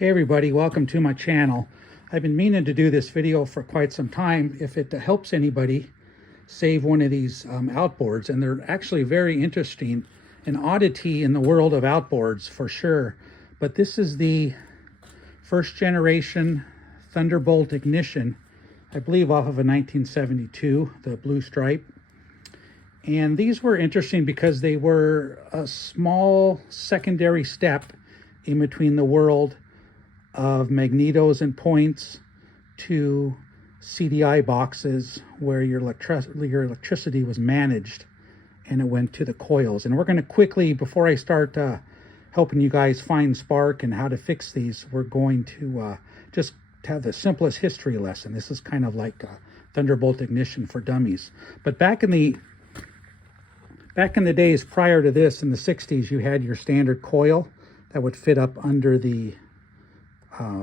Hey everybody, welcome to my channel. I've been meaning to do this video for quite some time. If it helps anybody save one of these outboards, and they're actually very interesting, an oddity in the world of outboards for sure. But this is the first generation Thunderbolt ignition, I believe off of a 1972, the blue stripe. And these were interesting because they were a small secondary step in between the world of magnetos and points to CDI boxes where your electricity was managed and it went to the coils. And we're going to quickly, before I start helping you guys find spark and how to fix these, we're going to just have the simplest history lesson. This is kind of like Thunderbolt ignition for dummies. But back in the days prior to this, in the 60s, you had your standard coil that would fit up under the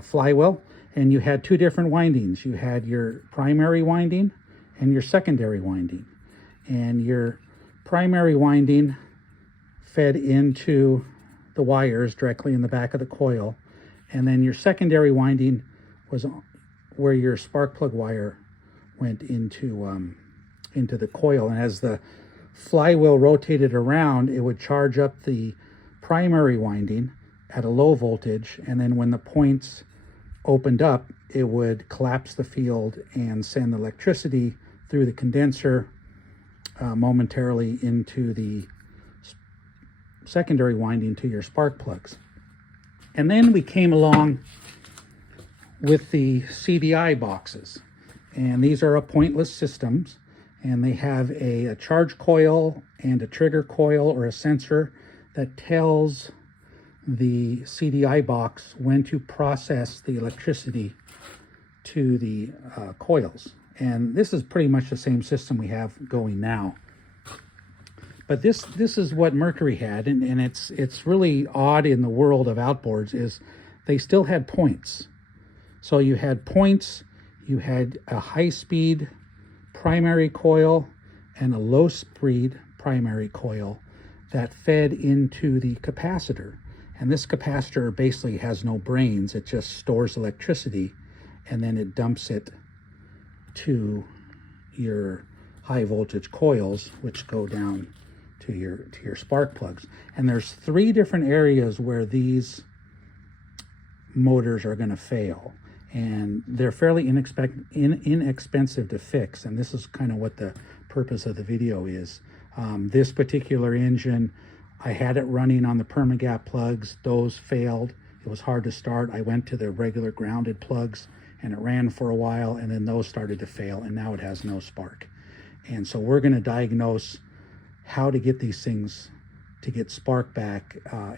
flywheel, and you had two different windings. You had your primary winding and your secondary winding, and your primary winding fed into the wires directly in the back of the coil, and then your secondary winding was where your spark plug wire went into the coil. And as the flywheel rotated around, it would charge up the primary winding at a low voltage, and then when the points opened up, it would collapse the field and send the electricity through the condenser momentarily into the secondary winding to your spark plugs. And then we came along with the CDI boxes, and these are pointless systems, and they have a charge coil and a trigger coil or a sensor that tells the CDI box when to process the electricity to the coils. And this is pretty much the same system we have going now. But this is what Mercury had, and it's really odd in the world of outboards is they still had points. So you had points, you had a high-speed primary coil and a low-speed primary coil that fed into the capacitor. And this capacitor basically has no brains. It just stores electricity and then it dumps it to your high voltage coils, which go down to your spark plugs. And there's three different areas where these motors are going to fail, and they're fairly inexpensive to fix. And this is kind of what the purpose of the video is. This particular engine, I had it running on the permagap plugs. Those failed. It was hard to start. I went to the regular grounded plugs and it ran for a while, and then those started to fail, and now it has no spark. And so we're going to diagnose how to get these things to get spark back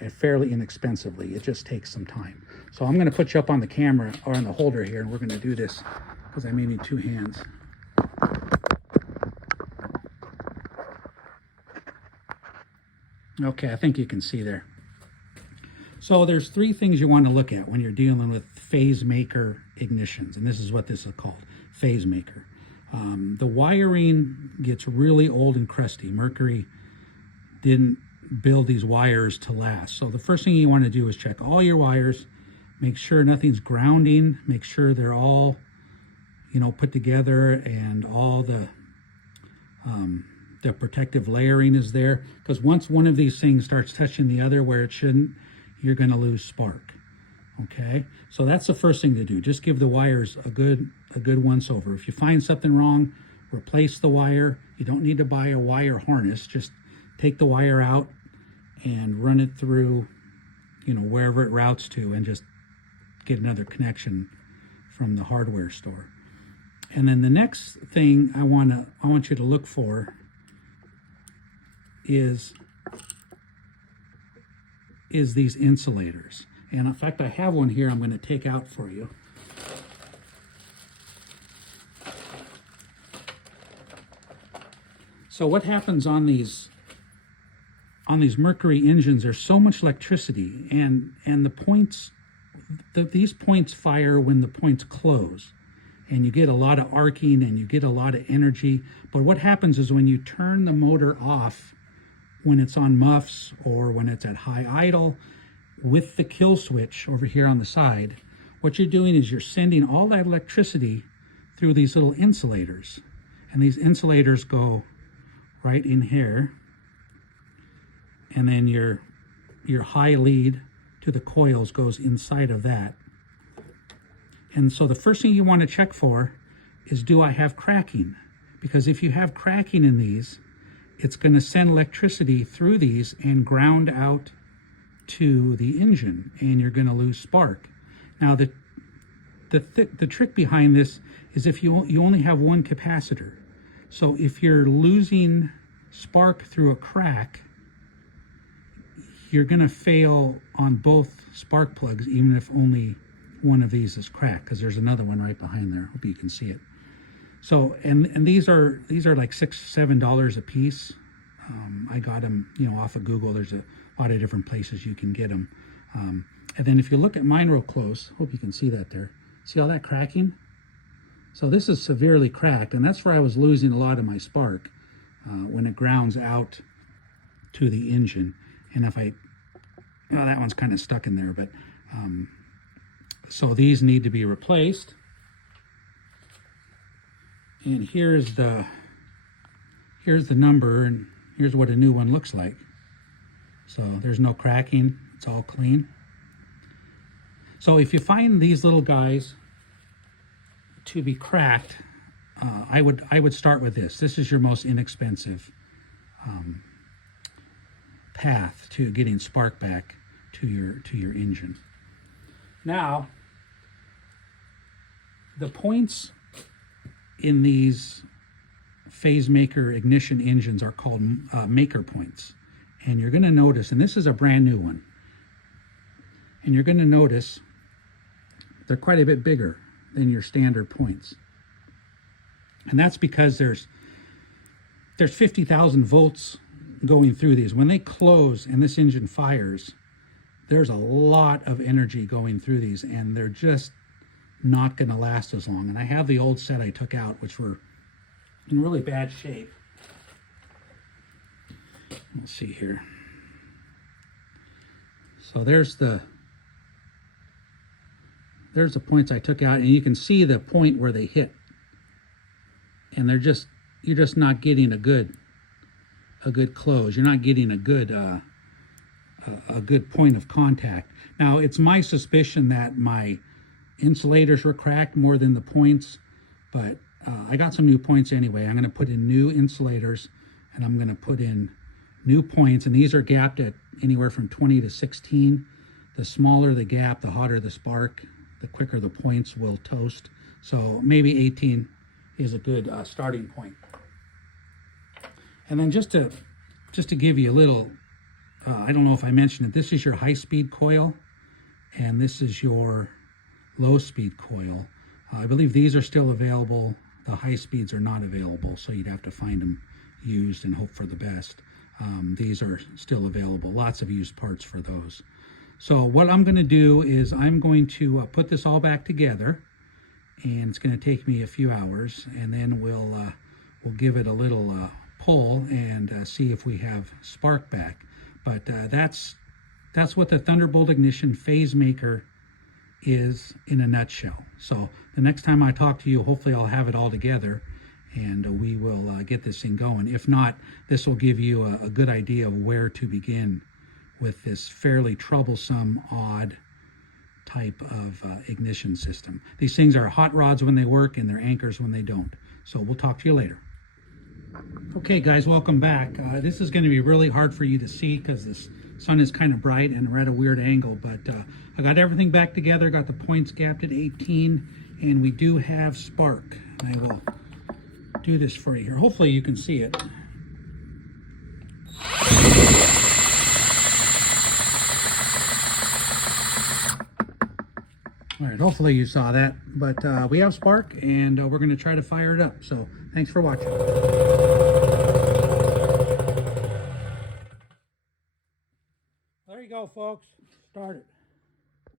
fairly inexpensively. It just takes some time. So I'm going to put you up on the camera or on the holder here, and we're going to do this because I may need two hands. Okay, I think you can see there. So there's three things you want to look at when you're dealing with Phasemaker ignitions, and this is what this is called, Phasemaker. The wiring gets really old and crusty. Mercury didn't build these wires to last. So the first thing you want to do is check all your wires, make sure nothing's grounding, make sure they're all, put together, and all the protective layering is there, because once one of these things starts touching the other where it shouldn't, you're going to lose spark. Okay, so that's the first thing to do. Just give the wires a good once over. If you find something wrong, replace the wire. You don't need to buy a wire harness. Just take the wire out and run it through, wherever it routes to, and just get another connection from the hardware store. And then the next thing I want you to look for is these insulators. And in fact, I have one here I'm going to take out for you. So what happens on these Mercury engines, there's so much electricity, and the points, these points fire when the points close, and you get a lot of arcing and you get a lot of energy. But what happens is when you turn the motor off, when it's on muffs or when it's at high idle, with the kill switch over here on the side, what you're doing is you're sending all that electricity through these little insulators. And these insulators go right in here. And then your high lead to the coils goes inside of that. And so the first thing you want to check for is, do I have cracking? Because if you have cracking in these, it's going to send electricity through these and ground out to the engine, and you're going to lose spark. Now the trick behind this is if you only have one capacitor. So if you're losing spark through a crack, you're going to fail on both spark plugs, even if only one of these is cracked, because there's another one right behind there. Hope you can see it. So and these are like $6-7 a piece. I got them, off of Google. There's a lot of different places you can get them. And then if you look at mine real close, hope you can see that there. See all that cracking? So this is severely cracked, and that's where I was losing a lot of my spark when it grounds out to the engine. And if that one's kind of stuck in there, but so these need to be replaced. And here's the number, and here's what a new one looks like. So there's no cracking, it's all clean. So if you find these little guys to be cracked, I would start with this. This is your most inexpensive path to getting spark back to your engine. Now, the points in these Phasemaker ignition engines are called maker points. And you're going to notice, and this is a brand new one, and you're going to notice they're quite a bit bigger than your standard points. And that's because there's 50,000 volts going through these. When they close and this engine fires, there's a lot of energy going through these, and they're just not going to last as long. And I have the old set I took out, which were in really bad shape. Let's see here. So there's the points I took out, and you can see the point where they hit. And you're just not getting a good close. You're not getting a good point of contact. Now, it's my suspicion that my insulators were cracked more than the points, but I got some new points anyway. I'm going to put in new insulators, and I'm going to put in new points, and these are gapped at anywhere from 20 to 16. The smaller the gap, the hotter the spark, the quicker the points will toast. So maybe 18 is a good starting point. And then just to give you a little, I don't know if I mentioned it, this is your high-speed coil, and this is your low-speed coil. I believe these are still available. The high speeds are not available, so you'd have to find them used and hope for the best. These are still available. Lots of used parts for those. So what I'm going to do is I'm going to put this all back together, and it's going to take me a few hours, and then we'll give it a little pull and see if we have spark back. But that's what the Thunderbolt Ignition Phasemaker is in a nutshell. So the next time I talk to you, hopefully I'll have it all together, and we will get this thing going. If not, this will give you a good idea of where to begin with this fairly troublesome, odd type of ignition system. These things are hot rods when they work, and they're anchors when they don't. So we'll talk to you later. Okay guys, welcome back. This is going to be really hard for you to see because this sun is kind of bright and we're at a weird angle, but I got everything back together, got the points gapped at 18, and we do have spark. I will do this for you here. Hopefully you can see it. All right, hopefully you saw that, but we have spark, and we're going to try to fire it up. So thanks for watching. There you go, folks. Start it.